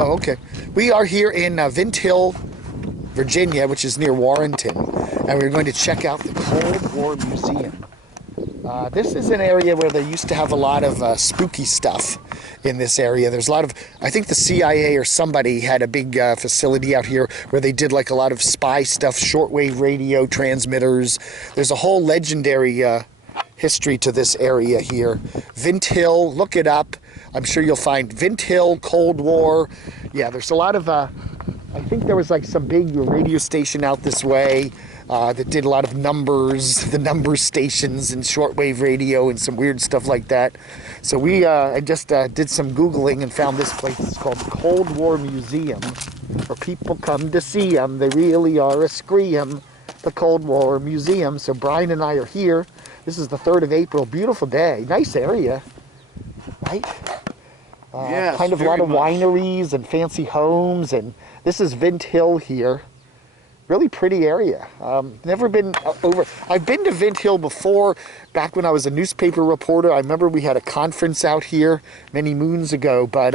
Oh, okay. We are here in Vint Hill, Virginia, which is near Warrenton, and we're going to check out the Cold War Museum. This is an area where they used to have a lot of spooky stuff in this area. There's a lot of, I think the CIA or somebody had a big facility out here where they did like a lot of spy stuff, shortwave radio transmitters. There's a whole legendary history to this area here. Vint Hill, look it up. I'm sure you'll find Vint Hill, Cold War. Yeah, there's a lot of, I think there was like some big radio station out this way that did a lot of numbers, the number stations and shortwave radio and some weird stuff like that. So we I just did some Googling and found this place. It's called the Cold War Museum, where people come to see them. They really are a scream. The Cold War Museum. So Brian and I are here. This is the 3rd of April. Beautiful day. Nice area, right? Yeah, kind of a lot of wineries and fancy homes. And this is Vint Hill here. Really pretty area. Never been over. I've been to Vint Hill before, back when I was a newspaper reporter. I remember we had a conference out here many moons ago, but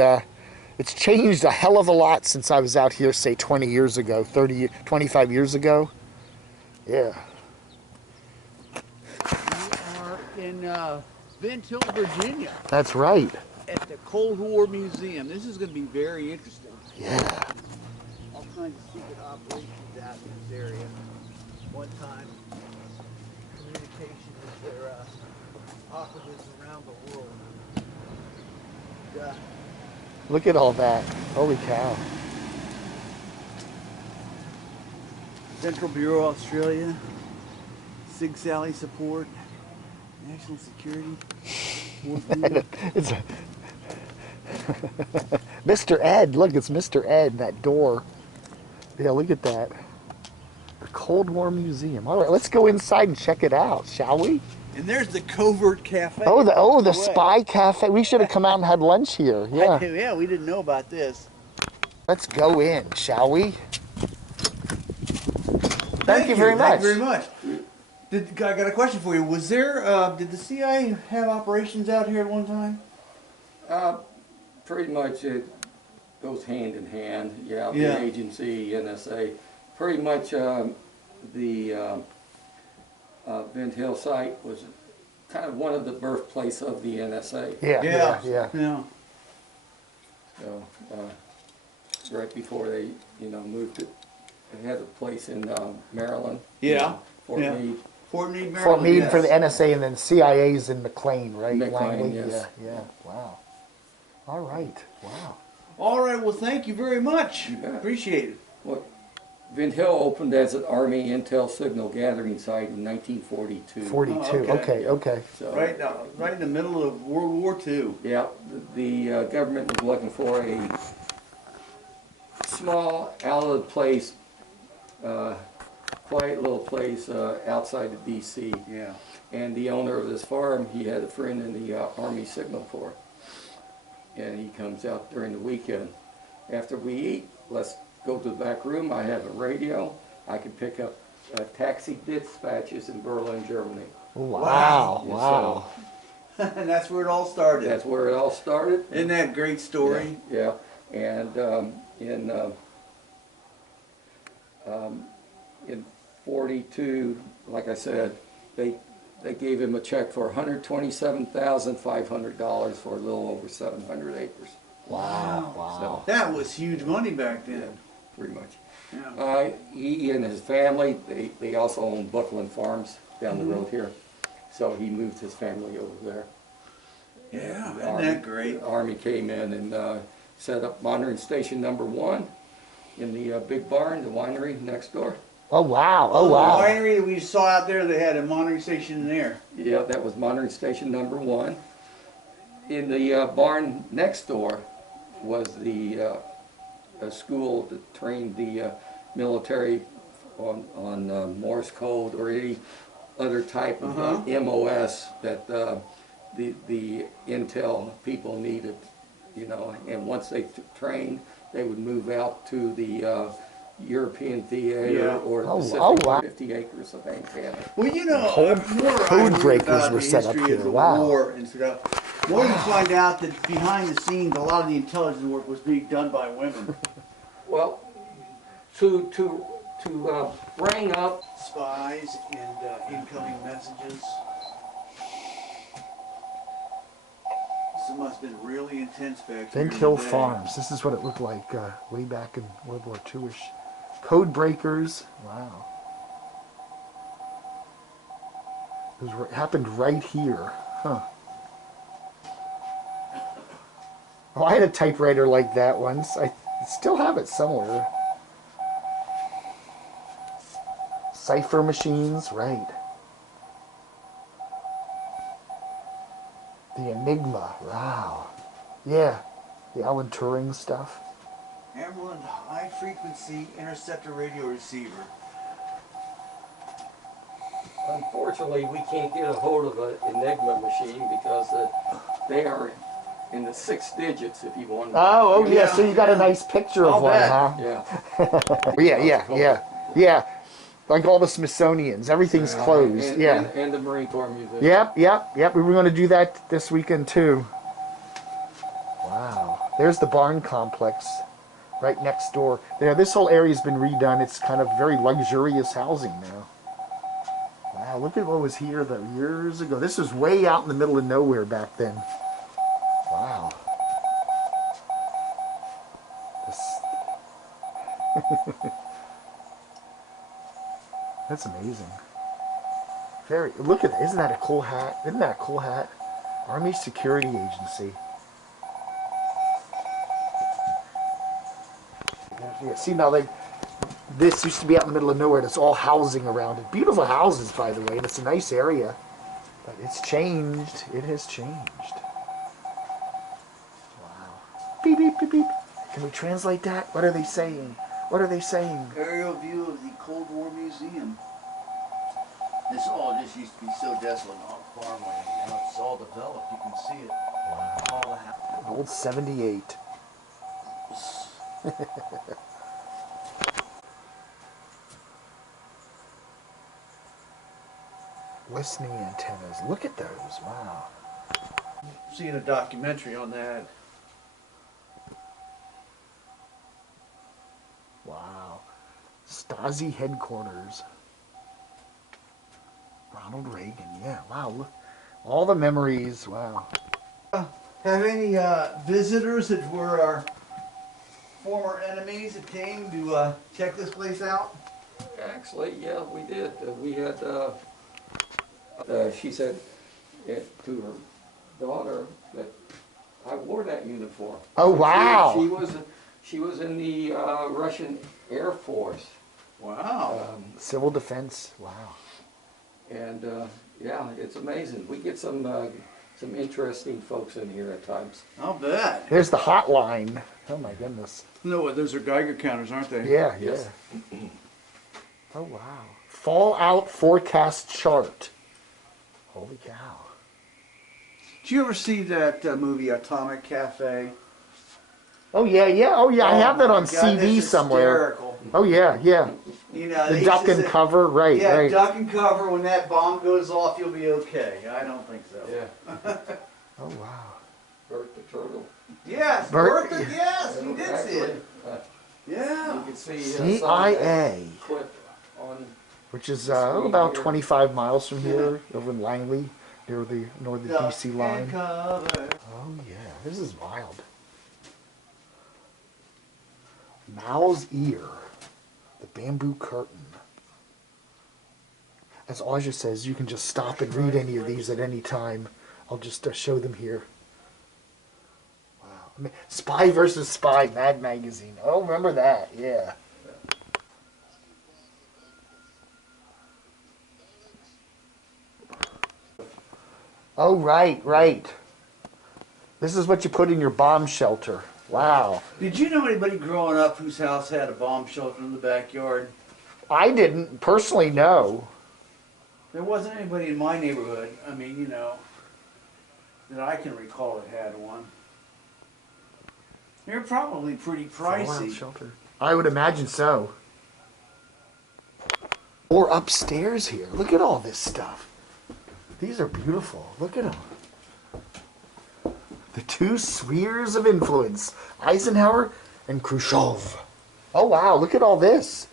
it's changed a hell of a lot since I was out here, say 20 years ago, 30, 25 years ago. Yeah. We are in Vint Hill, Virginia. That's right. At the Cold War Museum. This is going to be very interesting. Yeah. All kinds of secret operations out in this area. One time, communication with their operatives around the world. Look at all that. Holy cow. Central Bureau, Australia. Sig Sally support. National security. It's Mr. Ed. Look, it's Mr. Ed, that door. Yeah, look at that. The Cold War Museum. All right, let's go inside and check it out, shall we? And there's the Covert Cafe. Oh, the Spy Cafe. We should have come out and had lunch here. Yeah. Yeah, we didn't know about this. Let's go in, shall we? Thank you very much. Thank you very much. I got a question for you. Was there, did the CIA have operations out here at one time? Pretty much it goes hand in hand. Yeah, Yeah. the agency, NSA. Pretty much the Vint Hill site was kind of one of the birthplace of the NSA. Yeah. So right before they, moved it, they had a place in Maryland. Yeah. Fort Meade. Fort Meade, Maryland. Fort Meade yes. for the NSA, and then CIA's in McLean, right? McLean, Langley? yes. Yeah. Wow. All right. Wow. All right, well, thank you very much. You bet. Appreciate it. Well, Vint Hill opened as an Army intel signal gathering site in 1942. 42. okay. Okay. So, Right now, right in the middle of World War II. yeah, the government was looking for a small, out of the place, quiet little place outside of D.C. Yeah. And the owner of this farm, he had a friend in the Army Signal Corps. And he comes out during the weekend. After we eat, let's go to the back room. I have a radio. I can pick up taxi dispatches in Berlin, Germany. Wow. And Wow. And that's where it all started. That's where it all started. Isn't that a great story? Yeah. And in 42, like I said, they gave him a check for $127,500 for a little over 700 acres. Wow. Wow. So, That was huge money back then. pretty much. Yeah. He and his family, they also own Buckland Farms down the road here. So he moved his family over there. Yeah, The isn't that great? The Army came in and set up monitoring station #1 in the big barn, the winery next door. Oh, wow. Oh, wow. The winery that we saw out there, they had a monitoring station in there. Yeah, that was monitoring station #1. In the barn next door was the a school that trained the military on Morse code or any other type of MOS that the intel people needed, and once they trained, they would move out to the European theater or the Pacific, wow. 50 acres of antenna. Well, Code breakers were set up here. Wow. War and stuff. More you find out that behind the scenes, a lot of the intelligence work was being done by women. Well, to bring up Spies and incoming messages. This must have been really intense back there. Vint Hill Farms. This is what it looked like way back in World War II-ish. Code breakers. Wow. It happened right here. Huh. Oh, I had a typewriter like that once. I still have it somewhere. Cipher machines, right. The Enigma, wow. Yeah, the Alan Turing stuff. Emerald High Frequency Interceptor Radio Receiver. Unfortunately, we can't get a hold of an Enigma machine because they are in the 6 digits if you want. Oh, yeah, so you got a nice picture of one, bet. huh? Yeah. Yeah, like all the Smithsonian's, everything's closed, And the Marine Corps Museum. Yep, we were going to do that this weekend too. Wow, there's the barn complex right next door. Yeah, this whole area's been redone. It's kind of very luxurious housing now. Wow, look at what was here though years ago. This was way out in the middle of nowhere back then. Wow. That's amazing. Look at that. Isn't that a cool hat? Isn't that a cool hat? Army Security Agency. Yeah, see now this used to be out in the middle of nowhere. It's all housing around it. Beautiful houses, by the way, and it's a nice area. But it's changed. It has changed. Wow. Beep, beep, beep, beep. Can we translate that? What are they saying? What are they saying? Aerial view of the Cold War Museum. This all just used to be so desolate on farmland. Now it's all developed. You can see it. Wow. All the houses. Old 78. Listening antennas. Look at those. Wow. Seeing a documentary on that. Wow. Stasi headquarters. Ronald Reagan. Yeah. Wow. Look. All the memories. Wow. Have any visitors that were our former enemies that came to check this place out? Actually, yeah, we did. We had, she said to her daughter that I wore that uniform. Oh, wow. She was in the Russian Air Force. Wow. Civil defense. Wow. And yeah, it's amazing. We get some interesting folks in here at times. I'll bet. There's the hotline. Oh my goodness. No, those are Geiger counters, aren't they? Yeah, Yes. yeah. Oh wow. Fallout forecast chart. Holy cow. Did you ever see that movie Atomic Cafe? Oh yeah, yeah. Oh yeah, I have that on God, CD it's somewhere. hysterical. Oh yeah, yeah. You know, The they duck used to and say- cover, right, Yeah, right. duck and cover. When that bomb goes off, you'll be okay. I don't think so. Yeah. Oh wow. Bert the Turtle. Yes, Bert- Bertha, yes, you did see it. Yeah. You can see CIA, clip on. which is Screen about here. 25 miles from here, over in Langley, near the northern Duck DC line. and cover. Oh yeah, this is wild. Mao's ear, the bamboo curtain. As Aja says, you can just stop and read any of these at any time. I'll just show them here. Wow. I mean, Spy versus Spy, Mad Magazine. Oh, remember that? Yeah. Oh, right, right. This is what you put in your bomb shelter. Wow. Did you know anybody growing up whose house had a bomb shelter in the backyard? I didn't personally know. There wasn't anybody in my neighborhood, I mean, you know, that I can recall that had one. They're probably pretty Fallout pricey. shelter. I would imagine so. Or upstairs here. Look at all this stuff. These are beautiful. Look at them. The two spheres of influence, Eisenhower and Khrushchev. Oh wow, look at all this.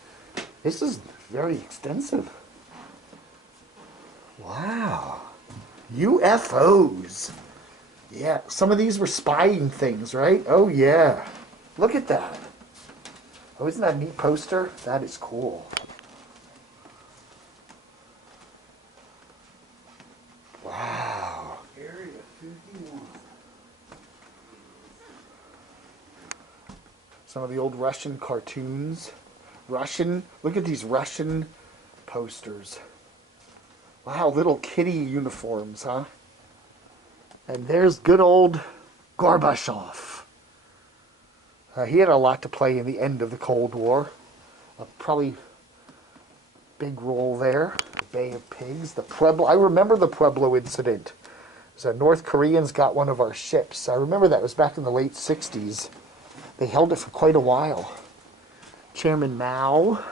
This is very extensive. Wow. UFOs. Yeah, some of these were spying things, right? Oh yeah. Look at that. Oh, isn't that a neat poster? That is cool. Wow. Area 51. Some of the old Russian cartoons. Look at these Russian posters. Wow, little kitty uniforms, huh? And there's good old Gorbachev. He had a lot to play in the end of the Cold War. Probably big role there. The Bay of Pigs, the Pueblo. I remember the Pueblo incident. So North Koreans got one of our ships. I remember that. It was back in the late 60s. They held it for quite a while. Chairman Mao.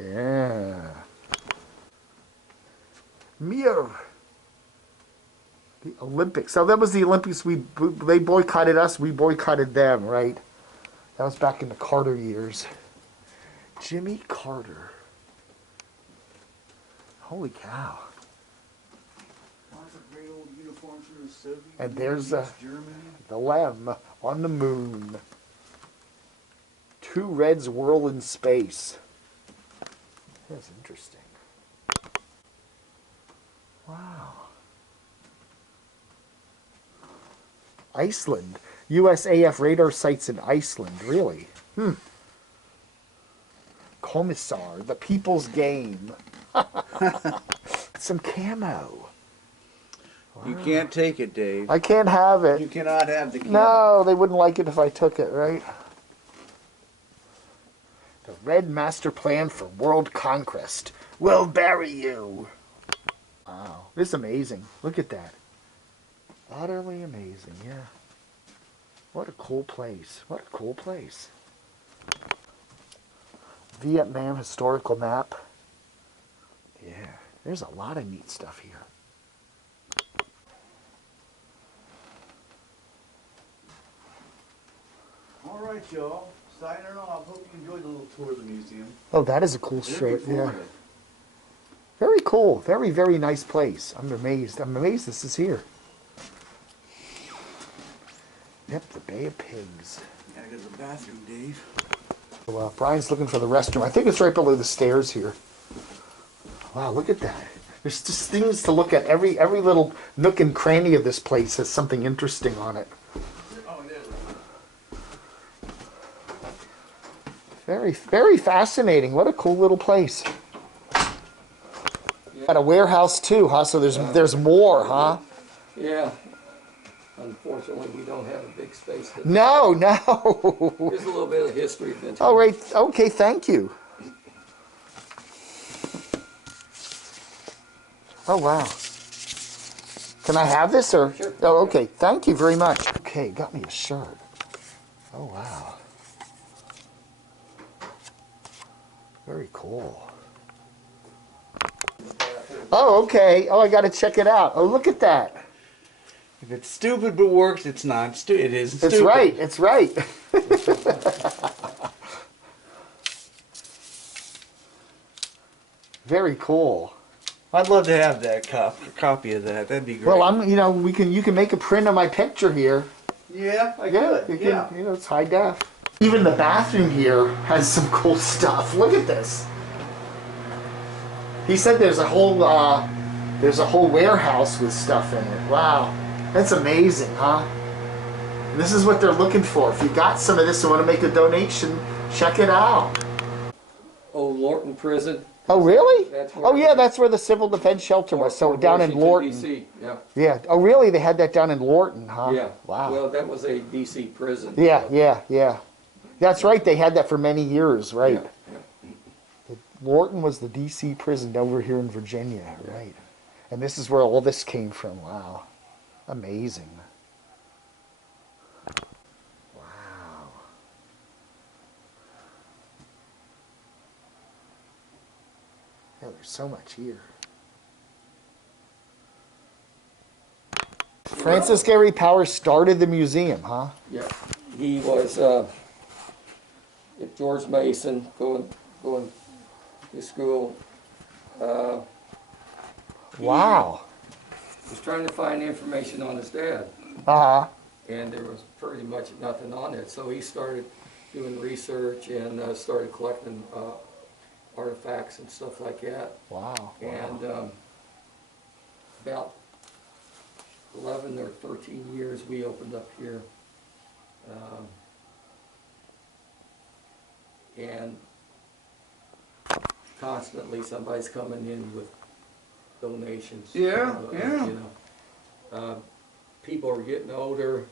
Yeah. Mir. The Olympics. So that was the Olympics. They boycotted us. We boycotted them, right? That was back in the Carter years. Jimmy Carter. Holy cow. Lots of great old uniforms from the Soviet And there's Germany. the Lem on the moon. Two reds whirl in space. That's interesting. Wow. Iceland. USAF radar sites in Iceland. Really? Commissar. The People's Game. Some camo. You can't take it, Dave. I can't have You it. cannot have the camera. No, they wouldn't like it if I took it, right? The Red Master Plan for World Conquest. We'll bury you. Wow. This is amazing. Look at that. Utterly amazing, yeah. What a cool place. What a cool place. Vietnam historical map. Yeah, there's a lot of neat stuff here. All right, y'all. Signing off. Hope you enjoyed the little tour of the museum. Oh, that is a cool Very shirt, yeah. informative. Very cool. Very, very nice place. I'm amazed. I'm amazed this is here. Yep, the Bay of Pigs. Gotta go to the bathroom, Dave. Well, Brian's looking for the restroom. I think it's right below the stairs here. Wow, look at that. There's just things to look at. Every little nook and cranny of this place has something interesting on it. Oh, it is. Very, very fascinating. What a cool little place. Got a warehouse too, huh? So there's more, huh? Yeah. Unfortunately, we don't have a big space. No. Here's a little bit of history of Vint Hill. Oh, right. Okay, thank you. Oh, wow. Can I have this or? Sure. Oh, okay. Thank you very much. Okay, got me a shirt. Oh, wow. Very cool. Oh, okay. Oh, I got to check it out. Oh, look at that. If it's stupid but works, it's not stupid. It isn't stupid. It's right. It's right. Very cool. I'd love to have that copy of that. That'd be great. Well, you can make a print of my picture here. Yeah, I Yeah, could. you can, it's high def. Even the bathroom here has some cool stuff. Look at this. He said there's a whole warehouse with stuff in it. Wow, that's amazing, huh? And this is what they're looking for. If you got some of this and want to make a donation, check it out. Old Lorton Prison. Oh, really? That's where Oh, yeah, that's where the Civil Defense Shelter was. So down in Lorton. DC. Yeah. Yeah. Oh, really? They had that down in Lorton, huh? Yeah. Wow. Well, that was a DC prison. Yeah. That's right. They had that for many years, right? Yeah. Warrenton was the D.C. prison over here in Virginia, right? And this is where all this came from. Wow. Amazing. Wow. Yeah, there's so much here. Francis Gary Powers started the museum, huh? Yeah, he was at George Mason going to school. Wow. He was trying to find information on his dad, Uh-huh. and there was pretty much nothing on it. So he started doing research and started collecting artifacts and stuff like that. Wow. And about 11 or 13 years we opened up here. And constantly somebody's coming in with donations. Yeah, You know, people are getting older.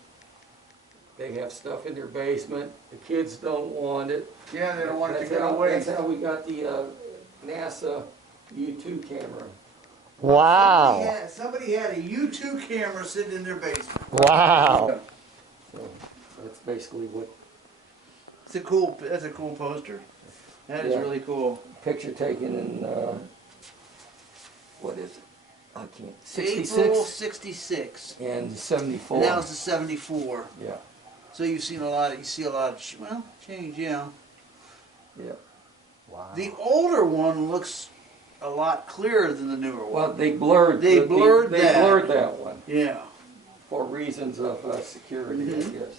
They have stuff in their basement. The kids don't want it. Yeah, they don't want it to That's go how- away. That's how we got the NASA U2 camera. Wow. Somebody had a U2 camera sitting in their basement. Wow. So that's basically what That's a cool poster. That is Yeah. really cool. picture taken in, what is it? I can't, April 66 '66. and 74. And that was the '74. Yeah, So you've seen a lot. You see a lot of change. Yeah. yeah. Wow. The older one looks a lot clearer than the newer one. Well, they blurred. They blurred they that. blurred that one Yeah. for reasons of security, I guess.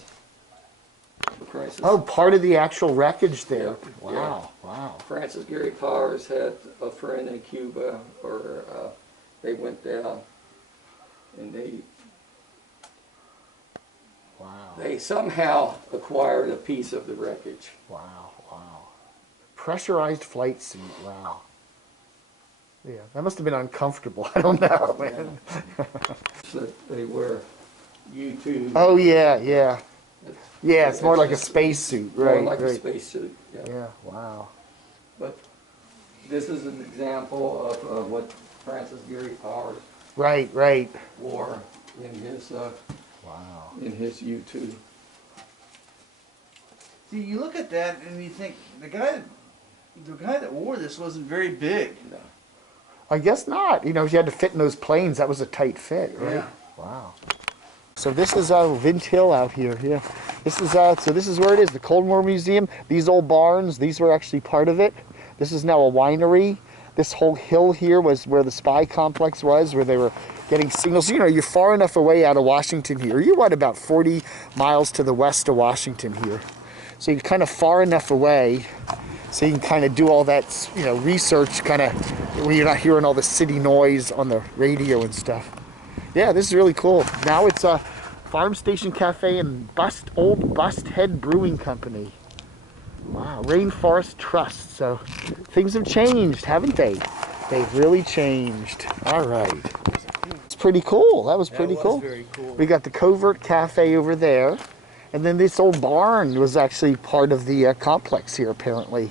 For crisis. Oh, part of the actual wreckage there. Yeah. Wow. Wow. Francis Gary Powers had a friend in Cuba, or they went down, and Wow. they somehow acquired a piece of the wreckage. Wow. Wow. Pressurized flight suit. Wow. Yeah, that must have been uncomfortable. I don't know, man. So they were U2. Oh yeah, yeah. Yeah, it's more like a spacesuit, More right? like a right. spacesuit. Yeah. Yeah. Wow. But this is an example of what Francis Gary Powers Right. Right. wore in his Wow. U2. See, you look at that and you think the guy that wore this wasn't very big. No. I guess not. You know, if you had to fit in those planes, that was a tight fit, right? Yeah. Wow. So this is Vint Hill out here. Yeah. This is so this is where it is, the Cold War Museum. These old barns, these were actually part of it. This is now a winery. This whole hill here was where the spy complex was, where they were getting signals. You know, you're far enough away out of Washington here. You're what, about 40 miles to the west of Washington here. So you're kind of far enough away so you can kind of do all that, you know, research kind of where you're not hearing all the city noise on the radio and stuff. Yeah, this is really cool. Now it's a Farm Station Cafe and Old Bust Head Brewing Company. Wow, Rainforest Trust. So things have changed, haven't they? They've really changed. All right. It's pretty cool. That was pretty cool. Very cool. We got the Covert Cafe over there. And then this old barn was actually part of the complex here, apparently.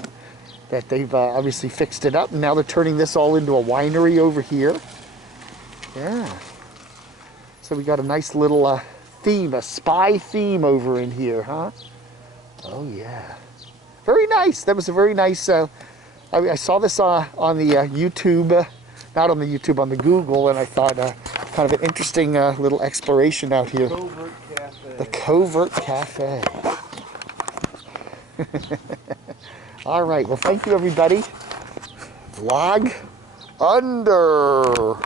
That they've obviously fixed it up. And now they're turning this all into a winery over here. Yeah. So we got a nice little theme, a spy theme over in here, huh? Oh, yeah. Very nice. That was a very nice, I saw this on the YouTube, not on the YouTube, on the Google, and I thought kind of an interesting little exploration out here. Covert Cafe. The Covert Cafe. All right. Well, thank you, everybody. Vlog under.